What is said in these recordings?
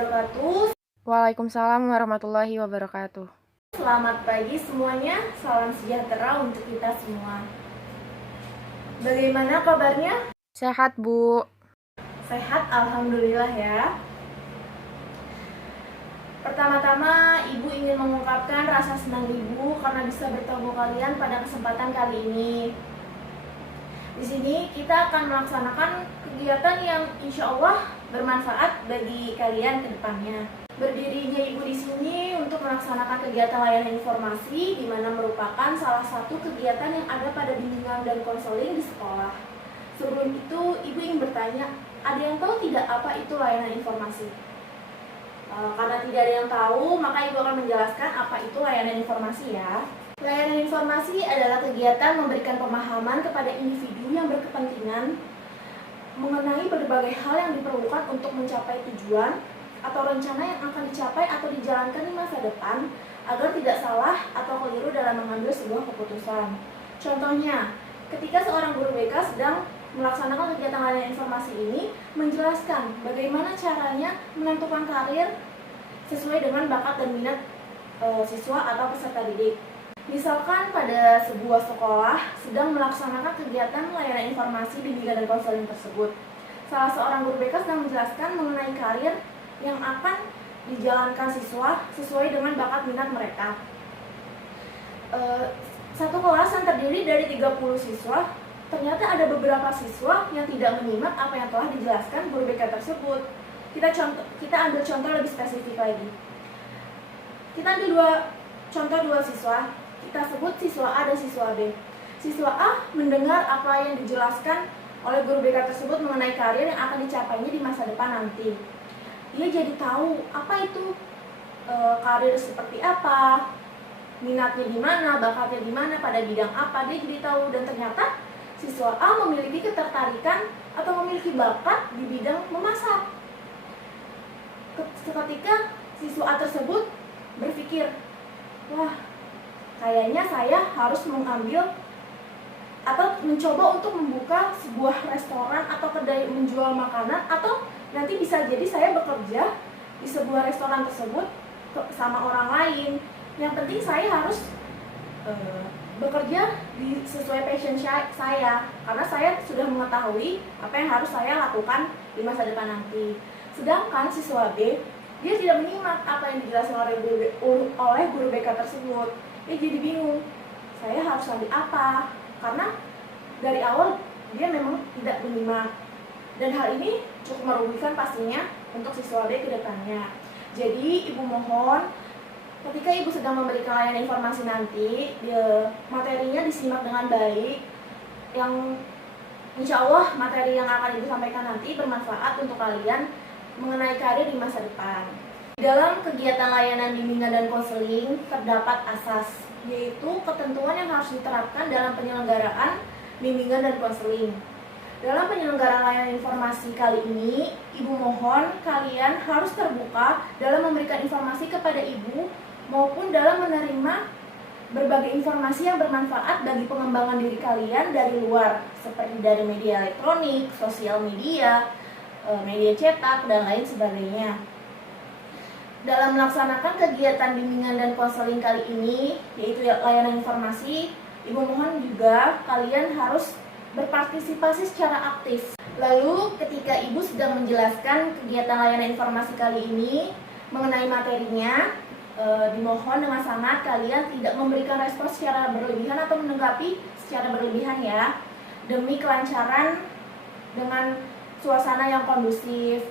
wabarakatuh. Waalaikumsalam warahmatullahi wabarakatuh. Selamat pagi semuanya, salam sejahtera untuk kita semua. Bagaimana kabarnya? Sehat, Bu. Sehat, alhamdulillah ya. Pertama-tama, Ibu ingin mengungkapkan rasa senang Ibu karena bisa bertemu kalian pada kesempatan kali ini. Di sini kita akan melaksanakan kegiatan yang insya Allah bermanfaat bagi kalian ke depannya. Berdirinya Ibu di sini untuk melaksanakan kegiatan layanan informasi, di mana merupakan salah satu kegiatan yang ada pada bimbingan dan konseling di sekolah. Sebelum itu, Ibu ingin bertanya, ada yang tahu tidak apa itu layanan informasi? Karena tidak ada yang tahu, maka Ibu akan menjelaskan apa itu layanan informasi ya. Layanan informasi adalah kegiatan memberikan pemahaman kepada individu yang berkepentingan mengenai berbagai hal yang diperlukan untuk mencapai tujuan atau rencana yang akan dicapai atau dijalankan di masa depan agar tidak salah atau keliru dalam mengambil sebuah keputusan. Contohnya, ketika seorang guru BK sedang melaksanakan kegiatan layanan informasi ini, menjelaskan bagaimana caranya menentukan karir sesuai dengan bakat dan minat siswa atau peserta didik. Misalkan pada sebuah sekolah sedang melaksanakan kegiatan layanan informasi bimbingan dan konseling tersebut. Salah seorang guru BK sedang menjelaskan mengenai karir yang akan dijalankan siswa sesuai dengan bakat minat mereka. Satu kelas yang terdiri dari 30 siswa, ternyata ada beberapa siswa yang tidak menyimak apa yang telah dijelaskan guru BK tersebut. Kita ambil contoh lebih spesifik lagi. Kita ambil dua siswa. Kita sebut siswa A dan siswa B. Siswa A mendengar apa yang dijelaskan oleh guru BK tersebut mengenai karir yang akan dicapainya di masa depan nanti. Dia jadi tahu apa itu karir seperti apa, minatnya di mana, bakatnya di mana, pada bidang apa, dia jadi tahu. Dan ternyata siswa A memiliki ketertarikan atau memiliki bakat di bidang memasak. Ketika siswa A tersebut berpikir, wah, kayaknya saya harus mengambil atau mencoba untuk membuka sebuah restoran atau kedai menjual makanan, atau nanti bisa jadi saya bekerja di sebuah restoran tersebut sama orang lain. Yang penting saya harus bekerja sesuai passion saya, karena saya sudah mengetahui apa yang harus saya lakukan di masa depan nanti. Sedangkan siswa B, dia tidak menyimak apa yang dijelaskan oleh guru BK tersebut. Dia jadi bingung, saya harus ambil apa? Karena dari awal dia memang tidak menyimak. Dan hal ini cukup merugikan pastinya untuk siswa B ke depannya. Jadi Ibu mohon, ketika Ibu sedang memberikan layanan informasi nanti, materinya disimak dengan baik, yang insya Allah materi yang akan Ibu sampaikan nanti bermanfaat untuk kalian mengenai karir di masa depan. Di dalam kegiatan layanan bimbingan dan konseling terdapat asas, yaitu ketentuan yang harus diterapkan dalam penyelenggaraan bimbingan dan konseling. Dalam penyelenggaraan layanan informasi kali ini, Ibu mohon kalian harus terbuka dalam memberikan informasi kepada Ibu maupun dalam menerima berbagai informasi yang bermanfaat bagi pengembangan diri kalian dari luar, seperti dari media elektronik, sosial media, media cetak, dan lain sebagainya. Dalam melaksanakan kegiatan bimbingan dan konseling kali ini, yaitu layanan informasi, Ibu mohon juga kalian harus berpartisipasi secara aktif. Lalu ketika Ibu sedang menjelaskan kegiatan layanan informasi kali ini mengenai materinya, dimohon dengan sangat kalian tidak memberikan respon secara berlebihan atau menanggapi secara berlebihan ya, demi kelancaran dengan suasana yang kondusif.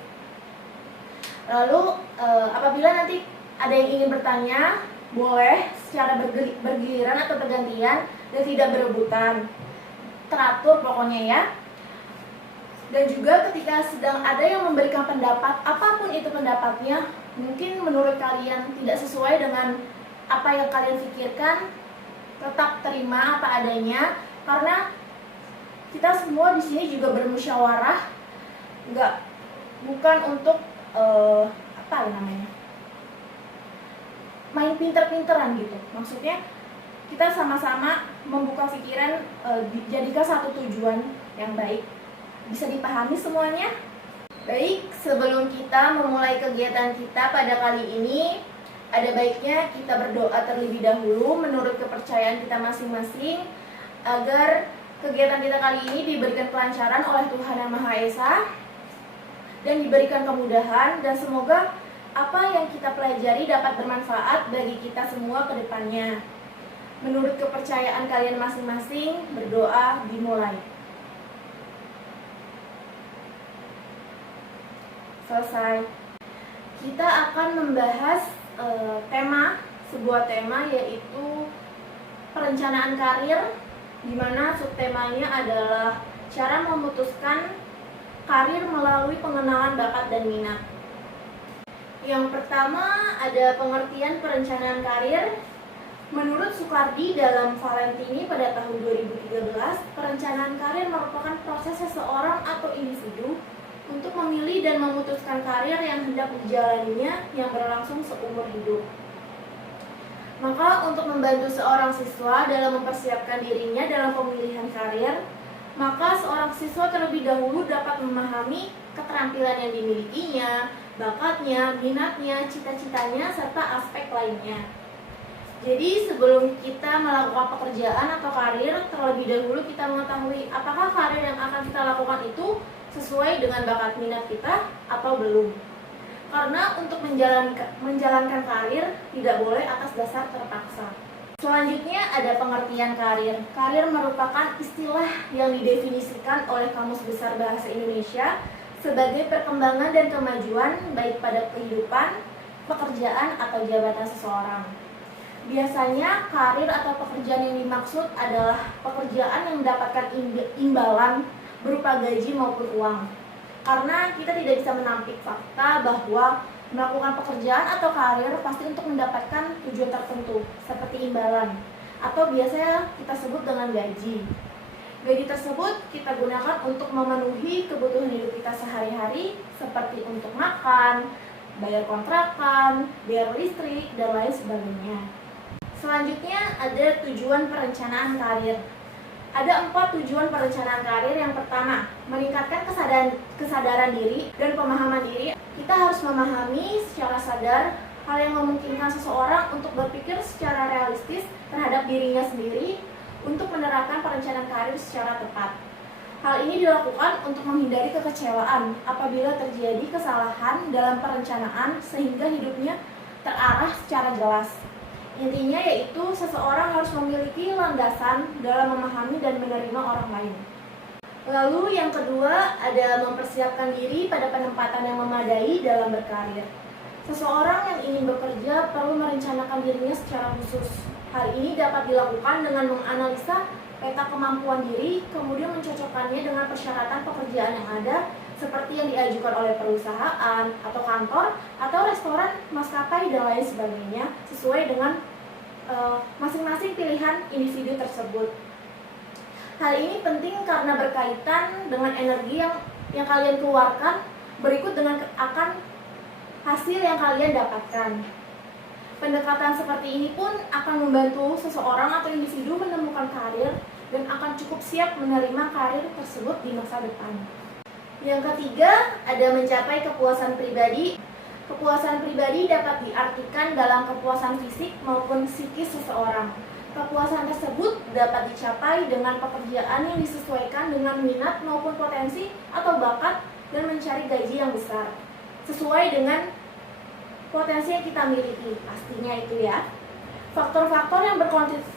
Lalu apabila nanti ada yang ingin bertanya, boleh secara bergiliran atau bergantian dan tidak berebutan. Teratur pokoknya ya. Dan juga ketika sedang ada yang memberikan pendapat, apapun itu pendapatnya, mungkin menurut kalian tidak sesuai dengan apa yang kalian pikirkan, tetap terima apa adanya, karena kita semua di sini juga bermusyawarah, bukan untuk main pinter-pinteran gitu. Maksudnya kita sama-sama membuka pikiran, dijadikan satu tujuan yang baik. Bisa dipahami semuanya? Baik, sebelum kita memulai kegiatan kita pada kali ini, ada baiknya kita berdoa terlebih dahulu menurut kepercayaan kita masing-masing agar kegiatan kita kali ini diberikan kelancaran oleh Tuhan Yang Maha Esa dan diberikan kemudahan, dan semoga apa yang kita pelajari dapat bermanfaat bagi kita semua ke depannya. Menurut kepercayaan kalian masing-masing, berdoa dimulai. Selesai. Kita akan membahas sebuah tema yaitu perencanaan karir, di mana subtemanya adalah cara memutuskan karir melalui pengenalan bakat dan minat. Yang pertama ada pengertian perencanaan karir. Menurut Soekardi dalam Valentini pada tahun 2013, perencanaan karir merupakan proses seseorang atau individu untuk memilih dan memutuskan karir yang hendak dijalaninya yang berlangsung seumur hidup. Maka untuk membantu seorang siswa dalam mempersiapkan dirinya dalam pemilihan karir, maka seorang siswa terlebih dahulu dapat memahami keterampilan yang dimilikinya, bakatnya, minatnya, cita-citanya, serta aspek lainnya. Jadi sebelum kita melakukan pekerjaan atau karir, terlebih dahulu kita mengetahui apakah karir yang akan kita lakukan itu sesuai dengan bakat minat kita atau belum. Karena untuk menjalankan karir tidak boleh atas dasar terpaksa. Selanjutnya ada pengertian karir. Karir merupakan istilah yang didefinisikan oleh Kamus Besar Bahasa Indonesia sebagai perkembangan dan kemajuan baik pada kehidupan, pekerjaan, atau jabatan seseorang. Biasanya karir atau pekerjaan yang dimaksud adalah pekerjaan yang mendapatkan imbalan berupa gaji maupun uang. Karena kita tidak bisa menampik fakta bahwa melakukan pekerjaan atau karir pasti untuk mendapatkan tujuan tertentu seperti imbalan, atau biasanya kita sebut dengan gaji. Gaji tersebut kita gunakan untuk memenuhi kebutuhan hidup kita sehari-hari seperti untuk makan, bayar kontrakan, bayar listrik, dan lain sebagainya. Selanjutnya ada tujuan perencanaan karir. Ada 4 tujuan perencanaan karir. Yang pertama, meningkatkan kesadaran diri dan pemahaman diri. Kita harus memahami secara sadar hal yang memungkinkan seseorang untuk berpikir secara realistis terhadap dirinya sendiri untuk menerapkan perencanaan karir secara tepat. Hal ini dilakukan untuk menghindari kekecewaan apabila terjadi kesalahan dalam perencanaan sehingga hidupnya terarah secara jelas. Intinya yaitu seseorang harus memiliki landasan dalam memahami dan menerima orang lain. Lalu yang kedua ada mempersiapkan diri pada penempatan yang memadai dalam berkarir. Seseorang yang ingin bekerja perlu merencanakan dirinya secara khusus. Hal ini dapat dilakukan dengan menganalisa peta kemampuan diri, kemudian mencocokkannya dengan persyaratan pekerjaan yang ada seperti yang diajukan oleh perusahaan atau kantor atau restoran, maskapai, dan lain sebagainya sesuai dengan masing-masing pilihan individu tersebut. Hal ini penting karena berkaitan dengan energi yang kalian keluarkan berikut dengan akan hasil yang kalian dapatkan. Pendekatan seperti ini pun akan membantu seseorang atau individu menemukan karir dan akan cukup siap menerima karir tersebut di masa depan. Yang ketiga, ada mencapai kepuasan pribadi. Kepuasan pribadi dapat diartikan dalam kepuasan fisik maupun psikis seseorang. Kepuasan tersebut dapat dicapai dengan pekerjaan yang disesuaikan dengan minat maupun potensi atau bakat dan mencari gaji yang besar sesuai dengan potensi yang kita miliki, pastinya itu ya. Faktor-faktor yang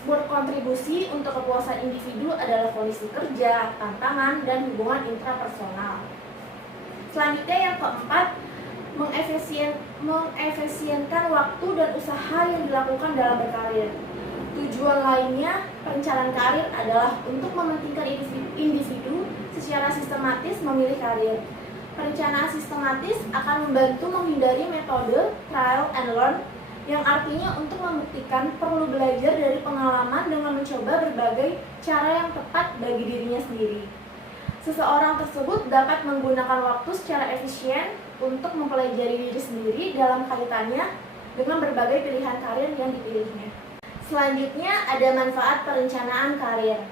berkontribusi untuk kepuasan individu adalah kondisi kerja, tantangan, dan hubungan intrapersonal. Selanjutnya yang keempat, mengefisienkan waktu dan usaha yang dilakukan dalam berkarir. Tujuan lainnya perencanaan karir adalah untuk mementingkan individu secara sistematis memilih karir. Perencanaan sistematis akan membantu menghindari metode trial and learn, yang artinya untuk membuktikan perlu belajar dari pengalaman dengan mencoba berbagai cara yang tepat bagi dirinya sendiri. Seseorang tersebut dapat menggunakan waktu secara efisien untuk mempelajari diri sendiri dalam kaitannya dengan berbagai pilihan karir yang dipilihnya. Selanjutnya ada manfaat perencanaan karir.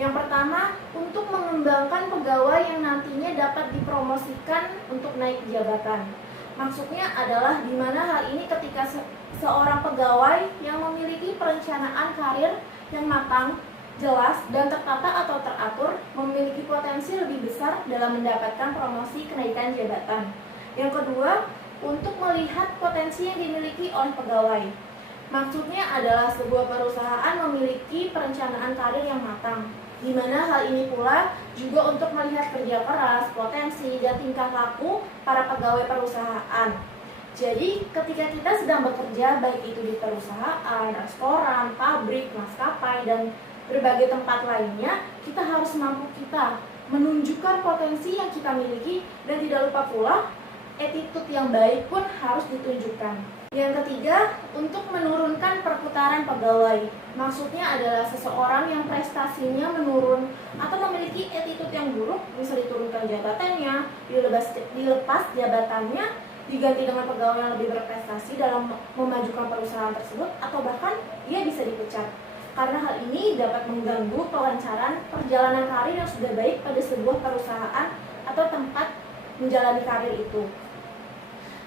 Yang pertama, untuk mengembangkan pegawai yang nantinya dapat dipromosikan untuk naik jabatan. Maksudnya adalah di mana hal ini ketika seorang pegawai yang memiliki perencanaan karir yang matang, jelas, dan tertata atau teratur, memiliki potensi lebih besar dalam mendapatkan promosi kenaikan jabatan. Yang kedua, untuk melihat potensi yang dimiliki oleh pegawai. Maksudnya adalah sebuah perusahaan memiliki perencanaan karir yang matang, di mana hal ini pula juga untuk melihat kerja keras, potensi, dan tingkah laku para pegawai perusahaan. Jadi, ketika kita sedang bekerja, baik itu di perusahaan, restoran, pabrik, maskapai, dan berbagai tempat lainnya, kita harus mampu menunjukkan potensi yang kita miliki, dan tidak lupa pula, attitude yang baik pun harus ditunjukkan. Yang ketiga, untuk menurunkan perputaran pegawai. Maksudnya adalah seseorang yang prestasinya menurun atau memiliki attitude yang buruk, bisa diturunkan jabatannya, dilepas jabatannya, diganti dengan pegawai yang lebih berprestasi dalam memajukan perusahaan tersebut, atau bahkan ia bisa dipecat. Karena hal ini dapat mengganggu kelancaran perjalanan karir yang sudah baik pada sebuah perusahaan atau tempat menjalani karir itu.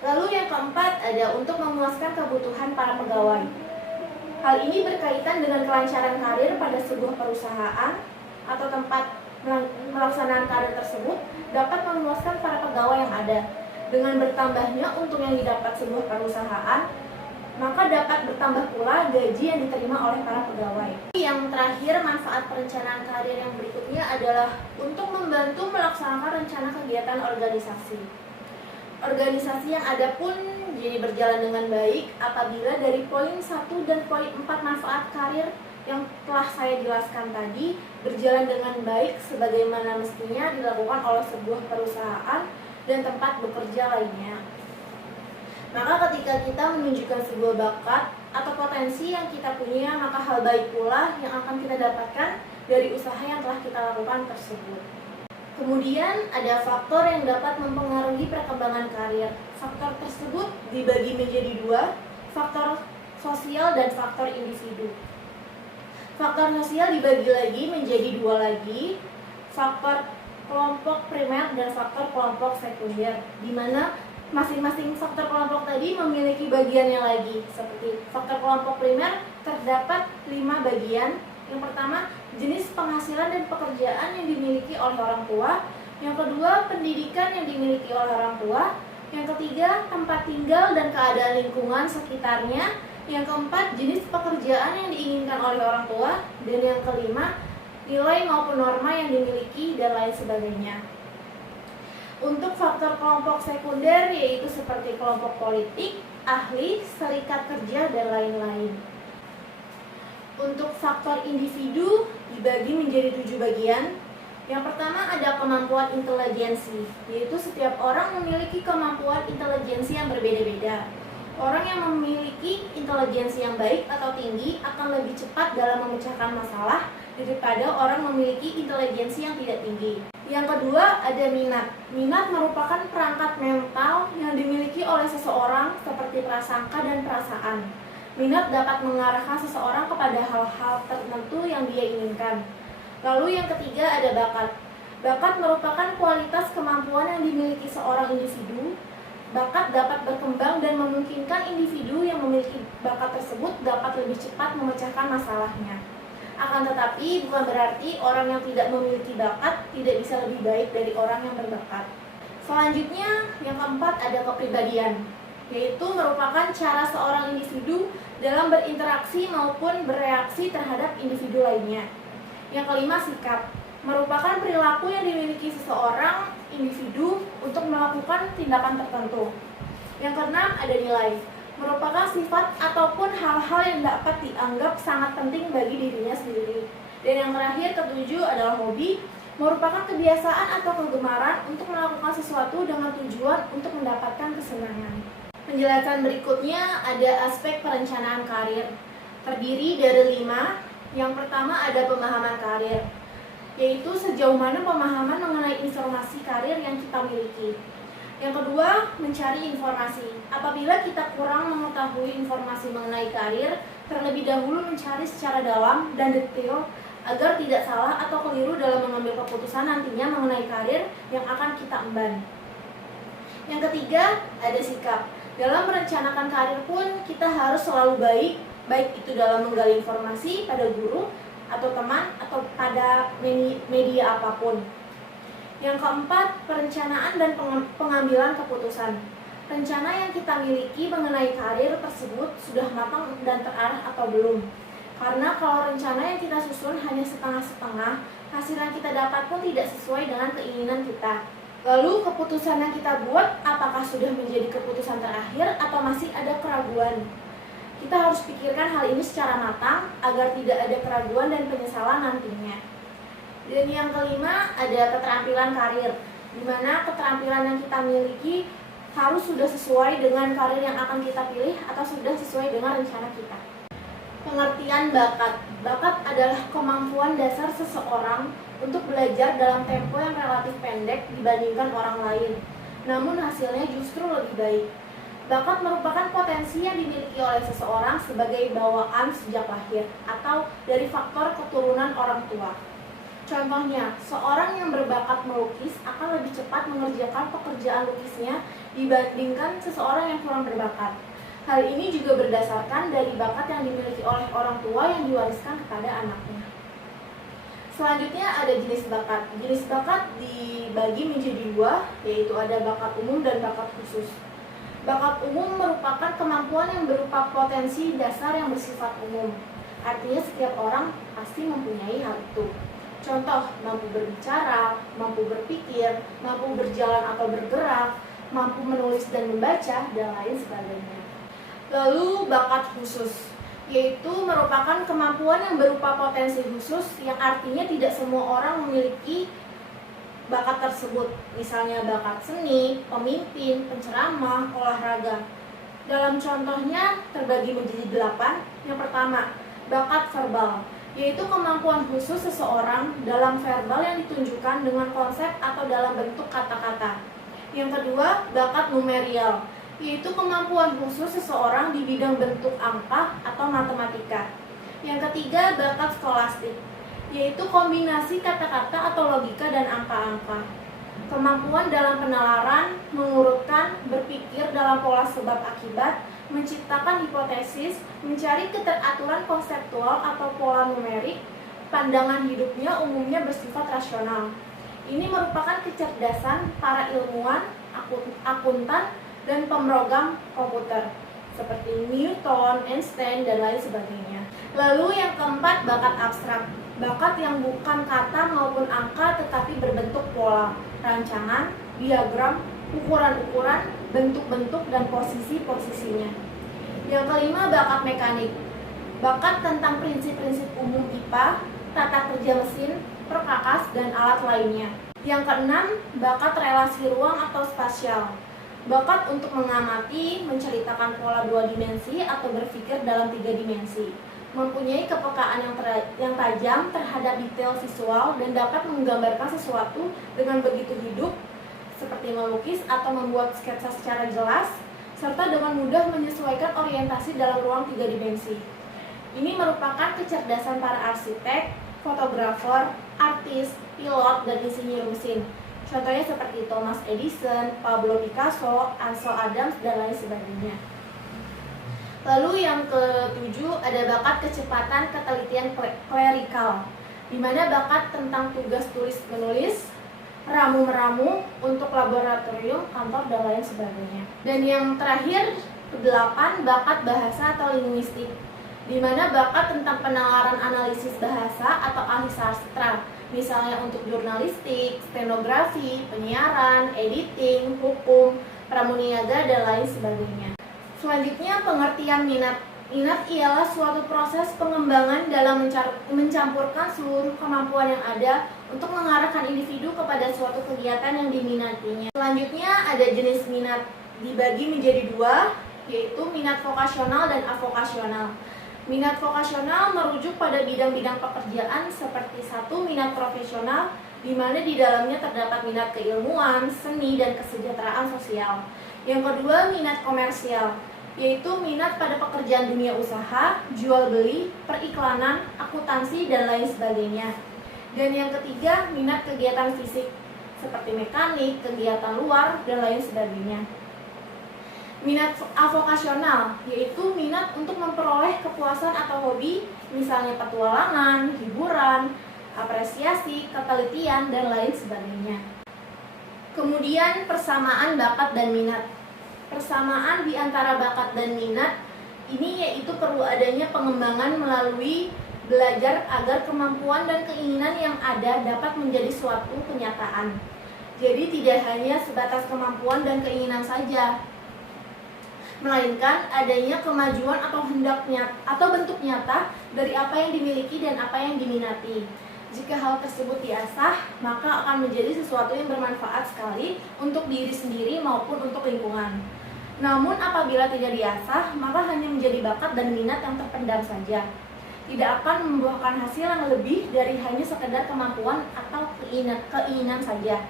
Lalu yang keempat ada untuk memuaskan kebutuhan para pegawai. Hal ini berkaitan dengan kelancaran karir pada sebuah perusahaan atau tempat melaksanakan karir tersebut dapat memuaskan para pegawai yang ada. Dengan bertambahnya untung yang didapat sebuah perusahaan, maka dapat bertambah pula gaji yang diterima oleh para pegawai. Yang terakhir, manfaat perencanaan karir yang berikutnya adalah untuk membantu melaksanakan rencana kegiatan organisasi. Organisasi yang ada pun jadi berjalan dengan baik apabila dari poin 1 dan poin 4 manfaat karir yang telah saya jelaskan tadi berjalan dengan baik sebagaimana mestinya dilakukan oleh sebuah perusahaan dan tempat bekerja lainnya. Maka ketika kita menunjukkan sebuah bakat atau potensi yang kita punya, maka hal baik pula yang akan kita dapatkan dari usaha yang telah kita lakukan tersebut. Kemudian ada faktor yang dapat mempengaruhi perkembangan karir. Faktor tersebut dibagi menjadi dua, faktor sosial dan faktor individu. Faktor sosial dibagi lagi menjadi dua lagi, faktor kelompok primer dan faktor kelompok sekunder, di mana masing-masing faktor kelompok tadi memiliki bagiannya lagi. Seperti faktor kelompok primer terdapat 5 bagian. Yang pertama, jenis penghasilan dan pekerjaan yang dimiliki oleh orang tua. Yang kedua, pendidikan yang dimiliki oleh orang tua. Yang ketiga, tempat tinggal dan keadaan lingkungan sekitarnya. Yang keempat, jenis pekerjaan yang diinginkan oleh orang tua. Dan yang kelima, nilai maupun norma yang dimiliki dan lain sebagainya. Untuk faktor kelompok sekunder yaitu seperti kelompok politik, ahli, serikat kerja, dan lain-lain. Untuk faktor individu dibagi menjadi 7 bagian. Yang pertama ada kemampuan intelijensi, yaitu setiap orang memiliki kemampuan intelijensi yang berbeda-beda. Orang yang memiliki intelijensi yang baik atau tinggi akan lebih cepat dalam memecahkan masalah daripada orang memiliki intelijensi yang tidak tinggi. Yang kedua ada minat. Minat merupakan perangkat mental yang dimiliki oleh seseorang seperti prasangka dan perasaan. Minat dapat mengarahkan seseorang kepada hal-hal tertentu yang dia inginkan. Lalu yang ketiga ada bakat. Bakat merupakan kualitas kemampuan yang dimiliki seorang individu. Bakat dapat berkembang dan memungkinkan individu yang memiliki bakat tersebut dapat lebih cepat memecahkan masalahnya. Akan tetapi bukan berarti orang yang tidak memiliki bakat tidak bisa lebih baik dari orang yang berbakat. Selanjutnya yang keempat ada kepribadian, yaitu merupakan cara seorang individu dalam berinteraksi maupun bereaksi terhadap individu lainnya. Yang kelima sikap, merupakan perilaku yang dimiliki seseorang individu untuk melakukan tindakan tertentu. Yang keenam ada nilai, merupakan sifat ataupun hal-hal yang dapat dianggap sangat penting bagi dirinya sendiri. Dan yang terakhir ketujuh adalah hobi, merupakan kebiasaan atau kegemaran untuk melakukan sesuatu dengan tujuan untuk mendapatkan kesenangan. Penjelasan berikutnya ada aspek perencanaan karir, terdiri dari 5. Yang pertama ada pemahaman karir, yaitu sejauh mana pemahaman mengenai informasi karir yang kita miliki. Yang kedua, mencari informasi. Apabila kita kurang mengetahui informasi mengenai karir, terlebih dahulu mencari secara dalam dan detail agar tidak salah atau keliru dalam mengambil keputusan nantinya mengenai karir yang akan kita emban. Yang ketiga, ada sikap. Dalam merencanakan karir pun kita harus selalu baik itu dalam menggali informasi pada guru atau teman atau pada media apapun. Yang keempat, perencanaan dan pengambilan keputusan. Rencana yang kita miliki mengenai karir tersebut sudah matang dan terarah atau belum? Karena kalau rencana yang kita susun hanya setengah-setengah, hasil yang kita dapat pun tidak sesuai dengan keinginan kita. Lalu keputusan yang kita buat apakah sudah menjadi keputusan terakhir atau masih ada keraguan? Kita harus pikirkan hal ini secara matang agar tidak ada keraguan dan penyesalan nantinya. Dan yang kelima, ada keterampilan karir, di mana keterampilan yang kita miliki harus sudah sesuai dengan karir yang akan kita pilih atau sudah sesuai dengan rencana kita. Pengertian bakat. Bakat adalah kemampuan dasar seseorang untuk belajar dalam tempo yang relatif pendek dibandingkan orang lain, namun hasilnya justru lebih baik. Bakat merupakan potensi yang dimiliki oleh seseorang sebagai bawaan sejak lahir atau dari faktor keturunan orang tua. Contohnya, seorang yang berbakat melukis akan lebih cepat mengerjakan pekerjaan lukisnya dibandingkan seseorang yang kurang berbakat. Hal ini juga berdasarkan dari bakat yang dimiliki oleh orang tua yang diwariskan kepada anaknya. Selanjutnya ada jenis bakat. Jenis bakat dibagi menjadi dua, yaitu ada bakat umum dan bakat khusus. Bakat umum merupakan kemampuan yang berupa potensi dasar yang bersifat umum. Artinya setiap orang pasti mempunyai hal itu. Contoh, mampu berbicara, mampu berpikir, mampu berjalan atau bergerak, mampu menulis dan membaca, dan lain sebagainya. Lalu bakat khusus, yaitu merupakan kemampuan yang berupa potensi khusus yang artinya tidak semua orang memiliki bakat tersebut. Misalnya bakat seni, pemimpin, penceramah, olahraga. Dalam contohnya terbagi menjadi 8. Yang pertama, bakat verbal, yaitu kemampuan khusus seseorang dalam verbal yang ditunjukkan dengan konsep atau dalam bentuk kata-kata. Yang kedua, bakat numerial, yaitu kemampuan khusus seseorang di bidang bentuk angka atau matematika. Yang ketiga, bakat skolastik, yaitu kombinasi kata-kata atau logika dan angka-angka. Kemampuan dalam penalaran, mengurutkan, berpikir dalam pola sebab akibat, menciptakan hipotesis, mencari keteraturan konseptual atau pola numerik, pandangan hidupnya umumnya bersifat rasional. Ini merupakan kecerdasan para ilmuwan, akuntan, dan pemrogram komputer seperti Newton, Einstein, dan lain sebagainya. Lalu yang keempat, bakat abstrak. Bakat yang bukan kata maupun angka tetapi berbentuk pola, rancangan, diagram, ukuran-ukuran, bentuk-bentuk, dan posisi-posisinya. Yang kelima, bakat mekanik. Bakat tentang prinsip-prinsip umum IPA, tata kerja mesin, perkakas, dan alat lainnya. Yang keenam, bakat relasi ruang atau spasial. Bakat untuk mengamati, menceritakan pola 2 dimensi atau berpikir dalam 3 dimensi. Mempunyai kepekaan yang tajam terhadap detail visual dan dapat menggambarkan sesuatu dengan begitu hidup, seperti melukis atau membuat sketsa secara jelas, serta dengan mudah menyesuaikan orientasi dalam ruang 3 dimensi. Ini merupakan kecerdasan para arsitek, fotografer, artis, pilot, dan insinyur mesin. Contohnya seperti Thomas Edison, Pablo Picasso, Ansel Adams, dan lain sebagainya. Lalu yang ketujuh, ada bakat kecepatan ketelitian klerikal, di mana bakat tentang tugas tulis menulis, ramu-meramu untuk laboratorium, kantor, dan lain sebagainya. Dan yang terakhir, ke-8, bakat bahasa atau linguistik, di mana bakat tentang penalaran analisis bahasa atau ahli sastra, misalnya untuk jurnalistik, stenografi, penyiaran, editing, hukum, pramuniaga, dan lain sebagainya. Selanjutnya, pengertian minat. Minat ialah suatu proses pengembangan dalam mencampurkan seluruh kemampuan yang ada untuk mengarahkan individu kepada suatu kegiatan yang diminatinya. Selanjutnya, ada jenis minat, dibagi menjadi 2, yaitu minat vokasional dan avokasional. Minat vokasional merujuk pada bidang-bidang pekerjaan seperti 1, minat profesional, di mana di dalamnya terdapat minat keilmuan, seni, dan kesejahteraan sosial. Yang kedua, minat komersial, yaitu minat pada pekerjaan dunia usaha, jual beli, periklanan, akuntansi, dan lain sebagainya. Dan yang ketiga, minat kegiatan fisik seperti mekanik, kegiatan luar, dan lain sebagainya. Minat avokasional, yaitu minat untuk memperoleh kepuasan atau hobi, misalnya petualangan, hiburan, apresiasi, ketelitian, dan lain sebagainya. Kemudian persamaan bakat dan minat. Persamaan di antara bakat dan minat ini yaitu perlu adanya pengembangan melalui belajar agar kemampuan dan keinginan yang ada dapat menjadi suatu kenyataan. Jadi tidak hanya sebatas kemampuan dan keinginan saja, melainkan adanya kemajuan atau bentuk nyata dari apa yang dimiliki dan apa yang diminati. Jika hal tersebut diasah, maka akan menjadi sesuatu yang bermanfaat sekali untuk diri sendiri maupun untuk lingkungan. Namun apabila tidak diasah, maka hanya menjadi bakat dan minat yang terpendam saja. Tidak akan membuahkan hasil yang lebih dari hanya sekedar kemampuan atau keinginan saja.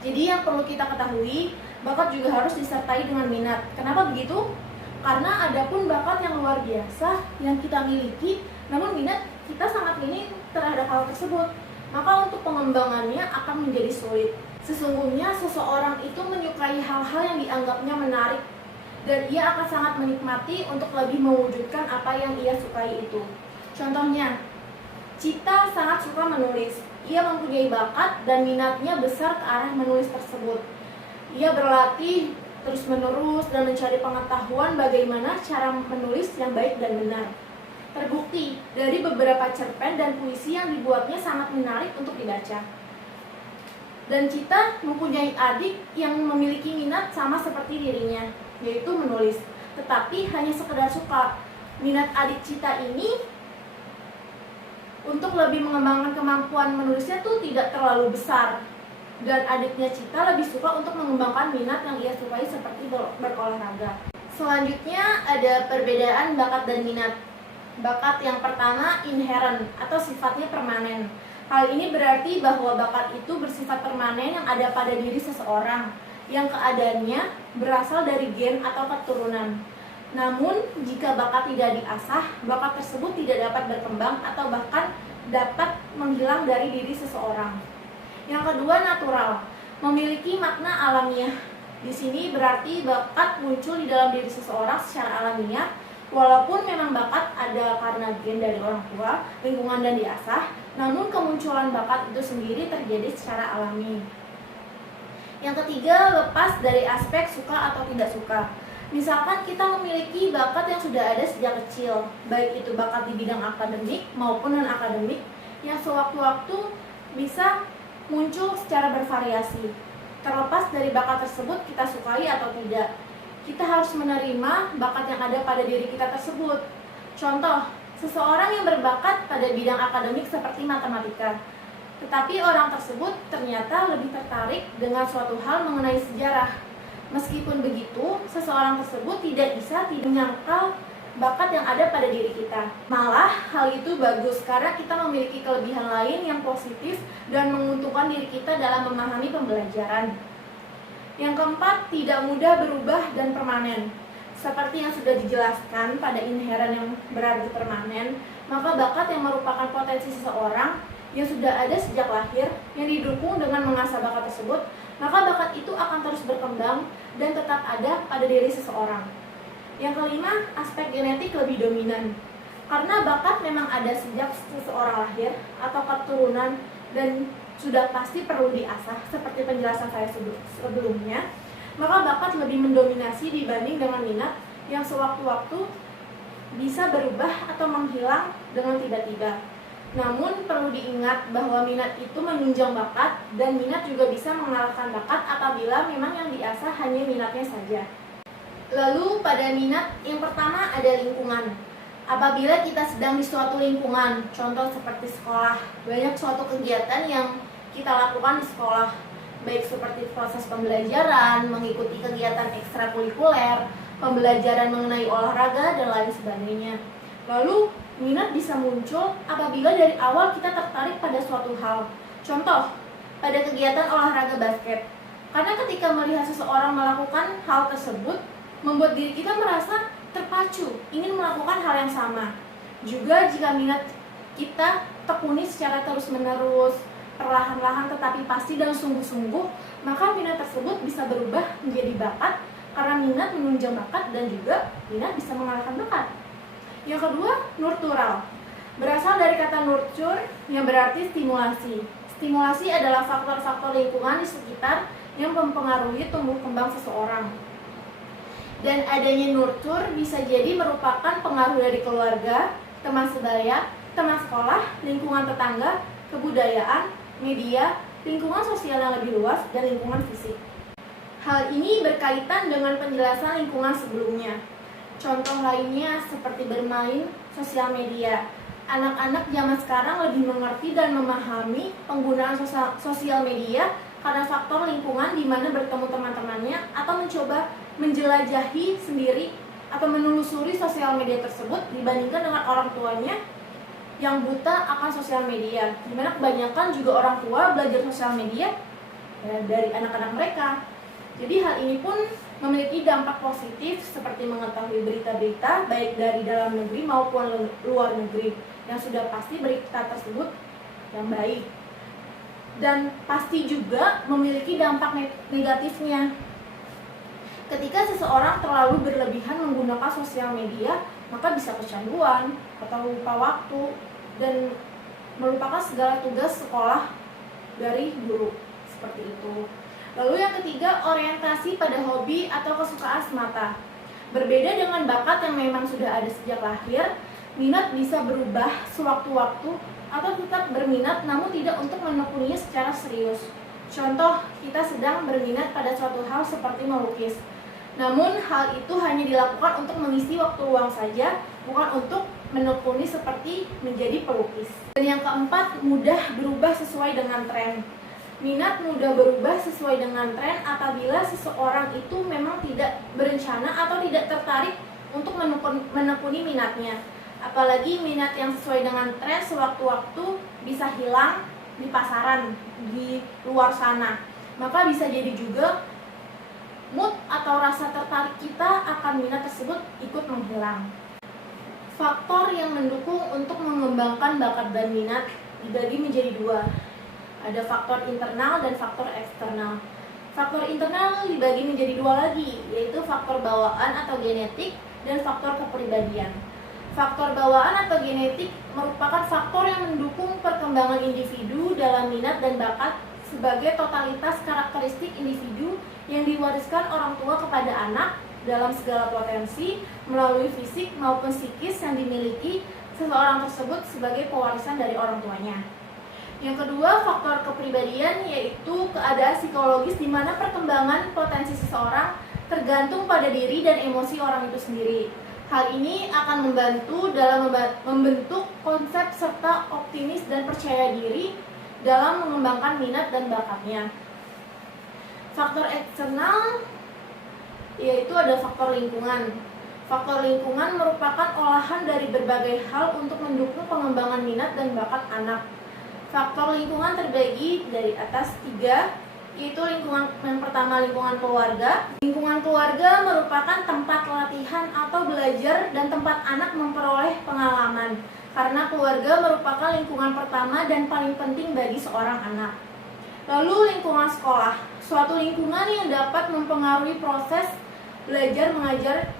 Jadi yang perlu kita ketahui, bakat juga harus disertai dengan minat. Kenapa begitu? Karena ada pun bakat yang luar biasa yang kita miliki, namun minat kita sangat minim terhadap hal tersebut, maka untuk pengembangannya akan menjadi sulit. Sesungguhnya seseorang itu menyukai hal-hal yang dianggapnya menarik, dan ia akan sangat menikmati untuk lebih mewujudkan apa yang ia sukai itu. Contohnya, Cita sangat suka menulis. Ia mempunyai bakat dan minatnya besar ke arah menulis tersebut. Ia berlatih terus-menerus dan mencari pengetahuan bagaimana cara menulis yang baik dan benar. Terbukti dari beberapa cerpen dan puisi yang dibuatnya sangat menarik untuk dibaca. Dan Cita mempunyai adik yang memiliki minat sama seperti dirinya, yaitu menulis. Tetapi hanya sekedar suka. Minat adik Cita ini untuk lebih mengembangkan kemampuan menulisnya tuh tidak terlalu besar. Dan adiknya Cita lebih suka untuk mengembangkan minat yang ia sukai seperti berolahraga. Selanjutnya ada perbedaan bakat dan minat. Bakat yang pertama inherent atau sifatnya permanen. Hal ini berarti bahwa bakat itu bersifat permanen yang ada pada diri seseorang, yang keadaannya berasal dari gen atau keturunan. Namun, jika bakat tidak diasah, bakat tersebut tidak dapat berkembang atau bahkan dapat menghilang dari diri seseorang. Yang kedua, natural, memiliki makna alamiah. Di sini berarti bakat muncul di dalam diri seseorang secara alamiah, walaupun memang bakat ada karena gen dari orang tua, lingkungan dan diasah, namun kemunculan bakat itu sendiri terjadi secara alami. Yang ketiga, lepas dari aspek suka atau tidak suka. Misalkan kita memiliki bakat yang sudah ada sejak kecil, baik itu bakat di bidang akademik maupun non-akademik, yang sewaktu-waktu bisa muncul secara bervariasi. Terlepas dari bakat tersebut kita sukai atau tidak, kita harus menerima bakat yang ada pada diri kita tersebut. Contoh, seseorang yang berbakat pada bidang akademik seperti matematika, tetapi orang tersebut ternyata lebih tertarik dengan suatu hal mengenai sejarah. Meskipun begitu, seseorang tersebut tidak bisa menyangkal bakat yang ada pada diri kita. Malah, hal itu bagus karena kita memiliki kelebihan lain yang positif dan menguntungkan diri kita dalam memahami pembelajaran. Yang keempat, tidak mudah berubah dan permanen. Seperti yang sudah dijelaskan pada inherent yang berarti permanen, maka bakat yang merupakan potensi seseorang yang sudah ada sejak lahir, yang didukung dengan mengasah bakat tersebut, maka bakat itu akan terus berkembang dan tetap ada pada diri seseorang. Yang kelima, aspek genetik lebih dominan. Karena bakat memang ada sejak seseorang lahir atau keturunan dan sudah pasti perlu diasah seperti penjelasan saya sebelumnya, maka bakat lebih mendominasi dibanding dengan minat yang sewaktu-waktu bisa berubah atau menghilang dengan tiba-tiba. Namun perlu diingat bahwa minat itu menunjang bakat dan minat juga bisa mengalahkan bakat apabila memang yang diasah hanya minatnya saja. Lalu pada minat yang pertama ada lingkungan. Apabila kita sedang di suatu lingkungan, contoh seperti sekolah, banyak suatu kegiatan yang kita lakukan di sekolah, baik seperti proses pembelajaran, mengikuti kegiatan ekstrakurikuler, pembelajaran mengenai olahraga, dan lain sebagainya. Lalu minat bisa muncul apabila dari awal kita tertarik pada suatu hal. Contoh, pada kegiatan olahraga basket. Karena ketika melihat seseorang melakukan hal tersebut, membuat diri kita merasa terpacu, ingin melakukan hal yang sama. Juga jika minat kita tekuni secara terus-menerus, perlahan-lahan tetapi pasti dan sungguh-sungguh, maka minat tersebut bisa berubah menjadi bakat, karena minat menunjang bakat dan juga minat bisa mengalahkan bakat. Yang kedua, nurtural. Berasal dari kata nurture yang berarti stimulasi. Stimulasi adalah faktor-faktor lingkungan di sekitar yang mempengaruhi tumbuh kembang seseorang. Dan adanya nurture bisa jadi merupakan pengaruh dari keluarga, teman sebaya, teman sekolah, lingkungan tetangga, kebudayaan, media, lingkungan sosial yang lebih luas, dan lingkungan fisik. Hal ini berkaitan dengan penjelasan lingkungan sebelumnya. Contoh lainnya seperti bermain sosial media. Anak-anak zaman sekarang lebih mengerti dan memahami penggunaan sosial media karena faktor lingkungan di mana bertemu teman-temannya atau mencoba menjelajahi sendiri atau menelusuri sosial media tersebut dibandingkan dengan orang tuanya yang buta akan sosial media. Di mana kebanyakan juga orang tua belajar sosial media dari anak-anak mereka. Jadi hal ini pun memiliki dampak positif seperti mengetahui berita-berita baik dari dalam negeri maupun luar negeri, yang sudah pasti berita tersebut yang baik. Dan pasti juga memiliki dampak negatifnya. Ketika seseorang terlalu berlebihan menggunakan sosial media, maka bisa kecanduan atau lupa waktu dan melupakan segala tugas sekolah dari guru, seperti itu. Lalu yang ketiga, orientasi pada hobi atau kesukaan semata. Berbeda dengan bakat yang memang sudah ada sejak lahir, minat bisa berubah sewaktu-waktu atau tetap berminat namun tidak untuk menekuninya secara serius. Contoh, kita sedang berminat pada suatu hal seperti melukis. Namun hal itu hanya dilakukan untuk mengisi waktu luang saja, bukan untuk menekuni seperti menjadi pelukis. Dan yang keempat, mudah berubah sesuai dengan tren. Minat mudah berubah sesuai dengan tren apabila seseorang itu memang tidak berencana atau tidak tertarik untuk menekuni minatnya. Apalagi minat yang sesuai dengan tren sewaktu-waktu bisa hilang di pasaran, di luar sana. Maka bisa jadi juga mood atau rasa tertarik kita akan minat tersebut ikut menghilang. Faktor yang mendukung untuk mengembangkan bakat dan minat dibagi menjadi dua. Ada faktor internal dan faktor eksternal. Faktor internal dibagi menjadi dua lagi, yaitu faktor bawaan atau genetik dan faktor kepribadian. Faktor bawaan atau genetik merupakan faktor yang mendukung perkembangan individu dalam minat dan bakat sebagai totalitas karakteristik individu yang diwariskan orang tua kepada anak dalam segala potensi melalui fisik maupun psikis yang dimiliki seseorang tersebut sebagai pewarisan dari orang tuanya. Yang kedua, faktor kepribadian, yaitu keadaan psikologis di mana perkembangan potensi seseorang tergantung pada diri dan emosi orang itu sendiri. Hal ini akan membantu dalam membentuk konsep serta optimis dan percaya diri dalam mengembangkan minat dan bakatnya. Faktor eksternal yaitu ada faktor lingkungan. Faktor lingkungan merupakan olahan dari berbagai hal untuk mendukung pengembangan minat dan bakat anak. Faktor lingkungan terbagi dari atas 3, yaitu lingkungan yang pertama lingkungan keluarga. Lingkungan keluarga merupakan tempat latihan atau belajar dan tempat anak memperoleh pengalaman, karena keluarga merupakan lingkungan pertama dan paling penting bagi seorang anak. Lalu lingkungan sekolah, suatu lingkungan yang dapat mempengaruhi proses belajar mengajar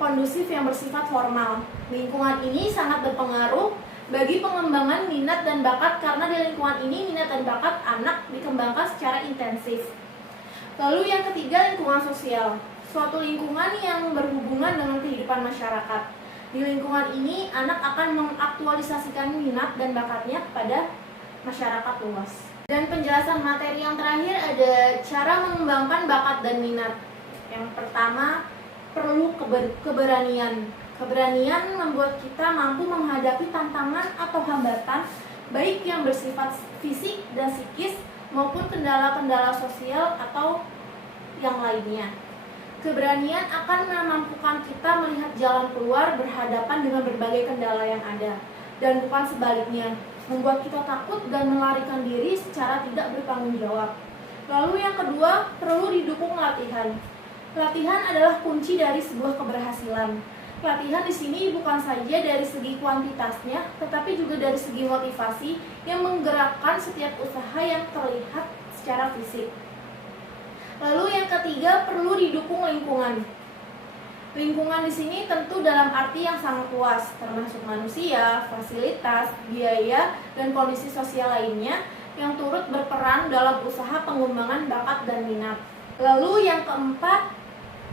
kondusif yang bersifat formal. Lingkungan ini sangat berpengaruh bagi pengembangan minat dan bakat karena di lingkungan ini minat dan bakat anak dikembangkan secara intensif. Lalu yang ketiga, lingkungan sosial, suatu lingkungan yang berhubungan dengan kehidupan masyarakat. Di lingkungan ini anak akan mengaktualisasikan minat dan bakatnya kepada masyarakat luas. Dan penjelasan materi yang terakhir ada cara mengembangkan bakat dan minat. Yang pertama, perlu keberanian. Keberanian membuat kita mampu menghadapi tantangan atau hambatan baik yang bersifat fisik dan psikis maupun kendala-kendala sosial atau yang lainnya. Keberanian akan memampukan kita melihat jalan keluar berhadapan dengan berbagai kendala yang ada, dan bukan sebaliknya, membuat kita takut dan melarikan diri secara tidak bertanggung jawab. Lalu yang kedua, perlu didukung latihan. Latihan adalah kunci dari sebuah keberhasilan. Latihan di sini bukan saja dari segi kuantitasnya, tetapi juga dari segi motivasi yang menggerakkan setiap usaha yang terlihat secara fisik. Lalu yang ketiga, perlu didukung lingkungan. Lingkungan di sini tentu dalam arti yang sangat luas, termasuk manusia, fasilitas, biaya, dan kondisi sosial lainnya yang turut berperan dalam usaha pengembangan bakat dan minat. Lalu yang keempat,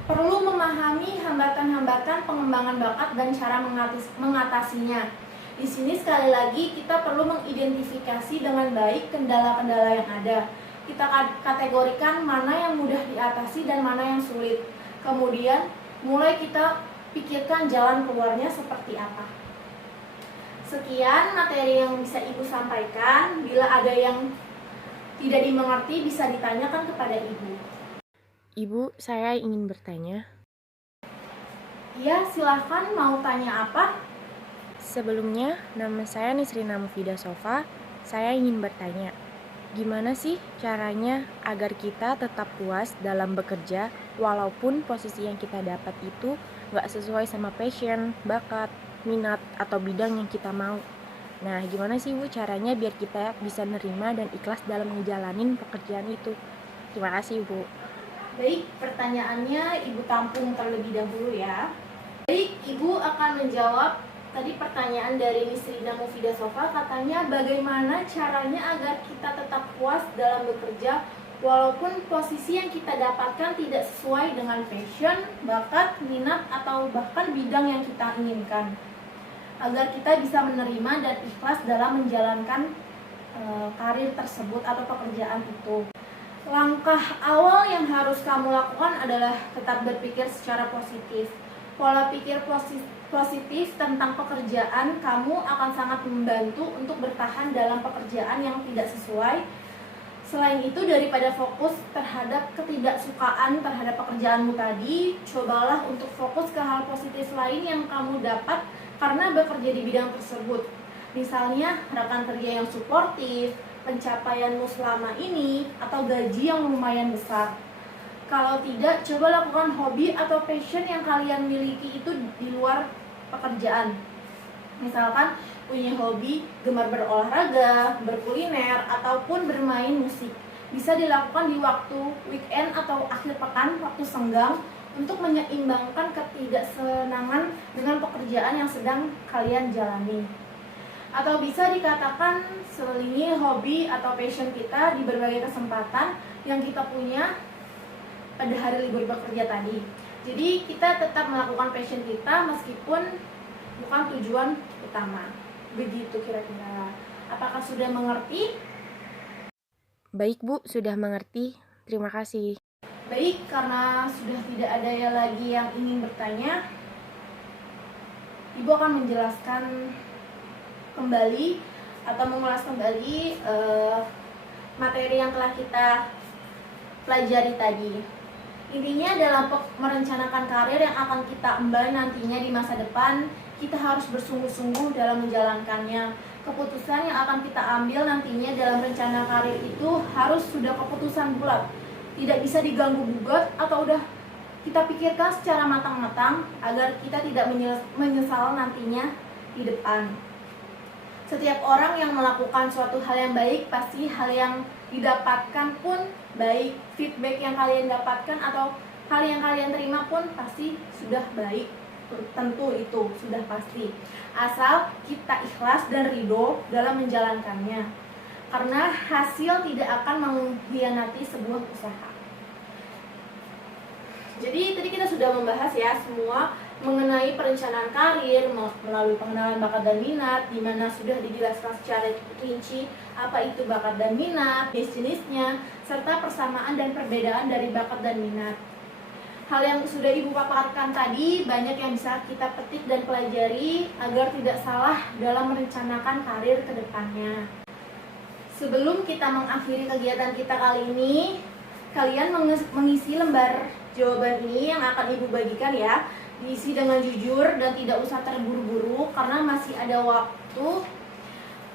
perlu memahami hambatan-hambatan pengembangan bakat dan cara mengatasinya. Di sini sekali lagi kita perlu mengidentifikasi dengan baik kendala-kendala yang ada. Kita kategorikan mana yang mudah diatasi dan mana yang sulit. Kemudian mulai kita pikirkan jalan keluarnya seperti apa. Sekian materi yang bisa Ibu sampaikan. Bila ada yang tidak dimengerti bisa ditanyakan kepada Ibu. Ibu, saya ingin bertanya. Ya, silahkan, mau tanya apa? Sebelumnya, nama saya Nisrina Mufidah Sofa. Saya ingin bertanya, gimana sih caranya agar kita tetap puas dalam bekerja walaupun posisi yang kita dapat itu nggak sesuai sama passion, bakat, minat, atau bidang yang kita mau. Nah, gimana sih Bu caranya biar kita bisa nerima dan ikhlas dalam ngejalanin pekerjaan itu? Terima kasih Bu. Baik, pertanyaannya Ibu tampung terlebih dahulu ya. Baik, Ibu akan menjawab tadi pertanyaan dari Nisrina Mufidah Sofa. Katanya bagaimana caranya agar kita tetap puas dalam bekerja walaupun posisi yang kita dapatkan tidak sesuai dengan passion, bakat, minat, atau bahkan bidang yang kita inginkan, agar kita bisa menerima dan ikhlas dalam menjalankan karir tersebut atau pekerjaan itu. Langkah awal yang harus kamu lakukan adalah tetap berpikir secara positif. Pola pikir positif tentang pekerjaan kamu akan sangat membantu untuk bertahan dalam pekerjaan yang tidak sesuai. Selain itu, daripada fokus terhadap ketidaksukaan terhadap pekerjaanmu tadi, cobalah untuk fokus ke hal positif lain yang kamu dapat karena bekerja di bidang tersebut. Misalnya, rekan kerja yang suportif, pencapaianmu selama ini, atau gaji yang lumayan besar. Kalau tidak, coba lakukan hobi atau passion yang kalian miliki itu di luar pekerjaan. Misalkan punya hobi gemar berolahraga, berkuliner, ataupun bermain musik. Bisa dilakukan di waktu weekend atau akhir pekan, waktu senggang, untuk menyeimbangkan ketidaksenangan dengan pekerjaan yang sedang kalian jalani. Atau bisa dikatakan selingi hobi atau passion kita di berbagai kesempatan yang kita punya pada hari libur bekerja tadi. Jadi kita tetap melakukan passion kita meskipun bukan tujuan utama. Begitu kira-kira. Apakah sudah mengerti? Baik Bu, sudah mengerti. Terima kasih. Baik, karena sudah tidak ada lagi yang ingin bertanya, Ibu akan menjelaskan kembali atau mengulas kembali materi yang telah kita pelajari tadi. Intinya dalam merencanakan karir yang akan kita emban nantinya di masa depan, kita harus bersungguh-sungguh dalam menjalankannya. Keputusan yang akan kita ambil nantinya dalam rencana karir itu harus sudah keputusan bulat, tidak bisa diganggu-gugat atau udah kita pikirkan secara matang-matang agar kita tidak menyesal nantinya di depan. Setiap orang yang melakukan suatu hal yang baik, pasti hal yang didapatkan pun baik. Feedback yang kalian dapatkan atau hal yang kalian terima pun pasti sudah baik. Tentu itu sudah pasti. Asal kita ikhlas dan ridho dalam menjalankannya. Karena hasil tidak akan mengkhianati sebuah usaha. Jadi tadi kita sudah membahas ya semua mengenai perencanaan karir melalui pengenalan bakat dan minat, di mana sudah dijelaskan secara rinci apa itu bakat dan minat, jenis-jenisnya, serta persamaan dan perbedaan dari bakat dan minat. Hal yang sudah Ibu paparkan tadi banyak yang bisa kita petik dan pelajari agar tidak salah dalam merencanakan karir ke depannya. Sebelum kita mengakhiri kegiatan kita kali ini, kalian mengisi lembar jawaban ini yang akan Ibu bagikan ya. Diisi dengan jujur dan tidak usah terburu-buru karena masih ada waktu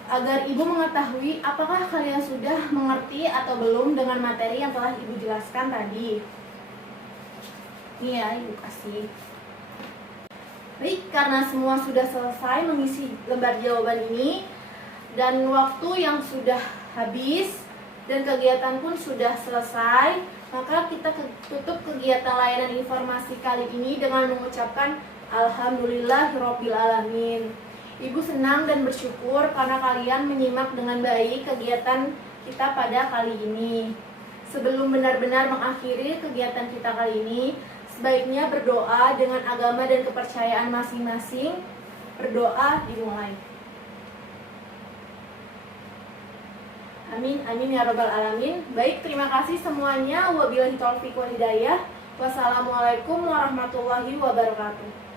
agar Ibu mengetahui apakah kalian sudah mengerti atau belum dengan materi yang telah Ibu jelaskan tadi. Nih ya, Ibu kasih. Baik, karena semua sudah selesai mengisi lembar jawaban ini dan waktu yang sudah habis dan kegiatan pun sudah selesai, maka kita tutup kegiatan layanan informasi kali ini dengan mengucapkan Alhamdulillahirabbil alamin. Ibu senang dan bersyukur karena kalian menyimak dengan baik kegiatan kita pada kali ini. Sebelum benar-benar mengakhiri kegiatan kita kali ini, sebaiknya berdoa dengan agama dan kepercayaan masing-masing. Berdoa dimulai. Amin, amin ya rabbal alamin. Baik, terima kasih semuanya. Wabillahi taufiq wal hidayah. Wassalamualaikum warahmatullahi wabarakatuh.